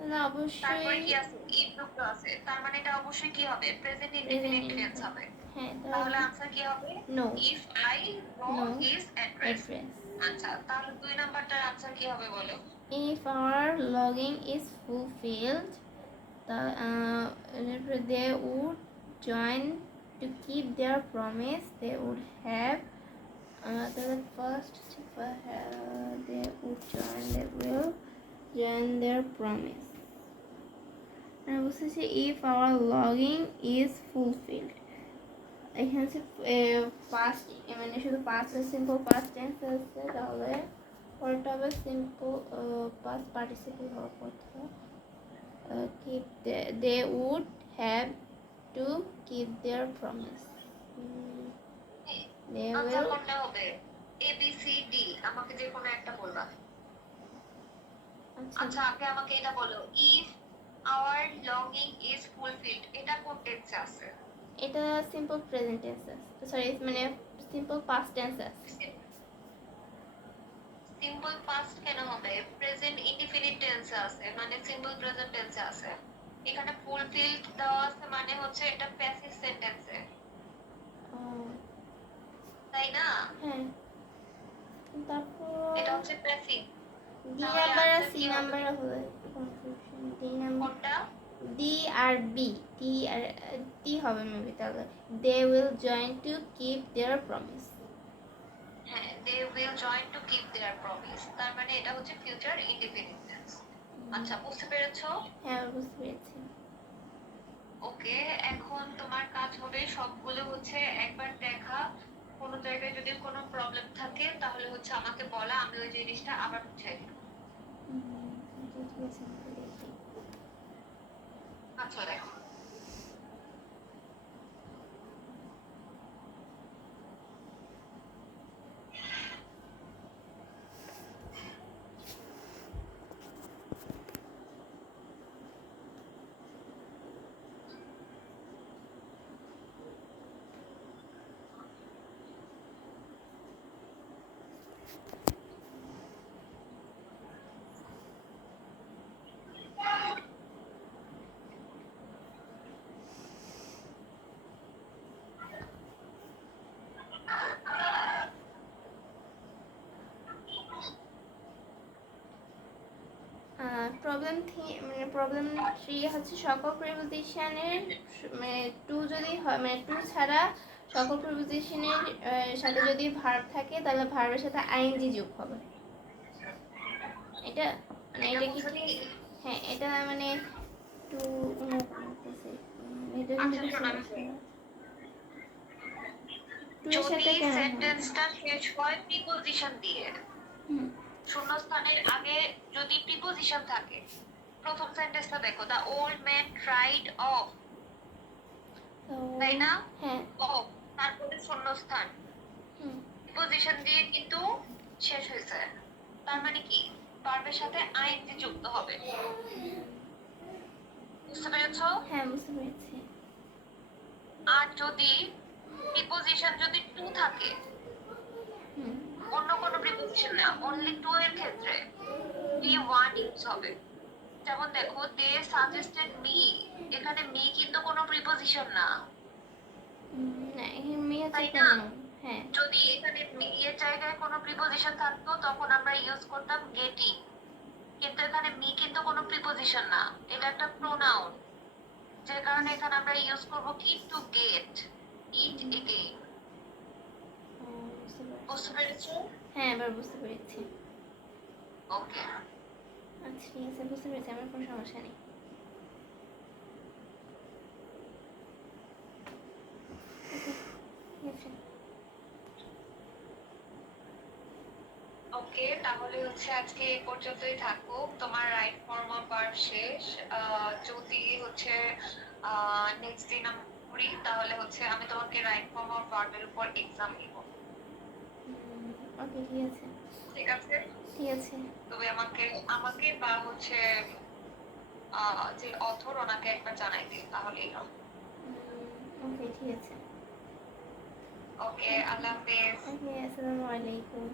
তাহলে তারপরে অবশ্যই কি আছে, ইফ যুক্ত আছে, তার মানে এটা অবশ্যই কি হবে, present present indefinite tense indefinite. হবে। হ্যাঁ, তাহলে তাহলে आंसर কি হবে, no if I know no his address. Address. আচ্ছা, তাহলে 2 নাম্বারটার आंसर কি হবে বলো। If our login is fulfilled, they would join to keep their promise. They would have the first they would join. They will join their promise. বলতেছি if our login is fulfilled, এখানে past মানে শুধু past simple past tense আছে, তাহলে পরেরটা হবে simple past participle হওয়ার কথা। keep they would have to keep their promise. They answer will কোনটা হবে, এ বি সি ডি, আমাকে যে কোনো একটা বলবা। আচ্ছা আগে আমাকে এটা বলো, if our longing is fulfilled, এটা কোন টেন্সে আছে। এটা সিম্পল প্রেজেন্ট টেন্স আছে, সরি মানে সিম্পল পাস্ট টেন্স আছে। সিম্পল পাস্ট কেন হবে, প্রেজেন্ট ইনডিফিনিট টেন্সে আছে, মানে সিম্পল প্রেজেন্ট টেন্সে আছে। এখানে ফুলফিলড দেওয়া আছে মানে হচ্ছে এটা প্যাসিভ সেন্টেন্সে, তাই না। হ্যাঁ, তারপর এটা হচ্ছে প্যাসিভ। ডি তাহলে নাম্বার আর आंसर সি কি হবে, নাম্বার হলে কনফিউশন। ডি নাম্বার কোনটা, ডি আর বি, ডি আর ডি হবে মেবি, তাহলে they will join to keep their promise. হ্যাঁ, they will join to keep their promise, তার মানে এটা হচ্ছে ফিউচার ইনডিফিনিট টেন্স। আচ্ছা, বুঝতে পেরেছো। হ্যাঁ, বুঝতে পেরেছি। ওকে, এখন তোমার কাজ হবে সবগুলো হচ্ছে একবার দেখা, কোনো জায়গায় যদি কোনো প্রবলেম থাকে তাহলে হচ্ছে আমাকে বলা, আমি ওই জিনিসটা আবার বুঝাই দিব। ঠিক আছে, দেখি। আচ্ছা দেখো, প্রবলেম মানে প্রবলেম 3 হচ্ছে সকল প্রিপোজিশনের মানে টু যদি হয়, মানে টু ছাড়া সকল প্রিপোজিশনের সাথে যদি ভার্ব থাকে তাহলে ভার্বের সাথে আইএনজি যোগ হবে। এটা মানে এটা কি ঠিক আছে? হ্যাঁ, এটা মানে টু এটা আচ্ছা কিন্তু শোনো আমি বলি, টু এর যদি সাথে কেন হবে? সেন্টেন্সটা শেষ হয় প্রিপোজিশন দিয়ে, হুম, শূন্যস্থানের আগে যদি প্রিপোজিশন থাকে, প্রথম সেন্টেন্সটা দেখো, the old man tried of, তাই না, হ্যাঁ, অফ, তারপরে শূন্যস্থান, হুম, প্রিপোজিশন দিয়ে কিন্তু শেষ হয়েছে, তার মানে কি ভার্বের সাথে আইএনজি যুক্ত হবে। বুঝতে পেরেছো। হ্যাঁ, বুঝতে পেরেছি। আর যদি প্রিপোজিশন যদি টু থাকে, হুম, অন্য কোনো প্রিপোজিশন না, অনলি টু এর ক্ষেত্রে বি ওয়ান ইউজ হবে। যেমন দেখো, দে সাজেস্টেড মি, এখানে মি কিন্তু কোনো প্রিপোজিশন না, না এখানে মেয়ে হচ্ছে তাই না। প্রোনাউন। হ্যাঁ, যদি এখানে মি এর জায়গায় কোনো প্রিপোজিশন থাকতো তখন আমরা ইউজ করতাম গেটিং, কিন্তু এখানে মি কিন্তু কোনো প্রিপোজিশন না, এটা একটা প্রোনাউন, যে কারণে এখানে আমরা ইউজ করব কি, টু গেট, ইট এগেইন। বুঝতে পেরেছো। হ্যাঁ, এবার বুঝতে পেরেছি। ওকে, আচ্ছা, ঠিক আছে, বুঝতে পেরেছি, আমার কোনো সমস্যা নেই। ঠিক আছে। ওকে, তাহলে হচ্ছে আজকে এই পর্যন্তই থাকুক, তোমার রাইট ফর্ম অফ ভার্ব শেষ। যদি হচ্ছে নেক্সট দিন আমি করি তাহলে হচ্ছে আমি তোমাকে রাইট ফর্ম অফ ভার্বের উপর এক্সাম নিব। ওকে, ঠিক আছে। ঠিক আছে, ঠিক আছে। তুমি আমাকে আমাকে বা হচ্ছে যে অথর ওনাকে একবার জানাই দিও, তাহলেই হবে। ওকে, ঠিক আছে। ওকে, আল্লাহ হাফেজ। ওকে, আসসালামু আলাইকুম।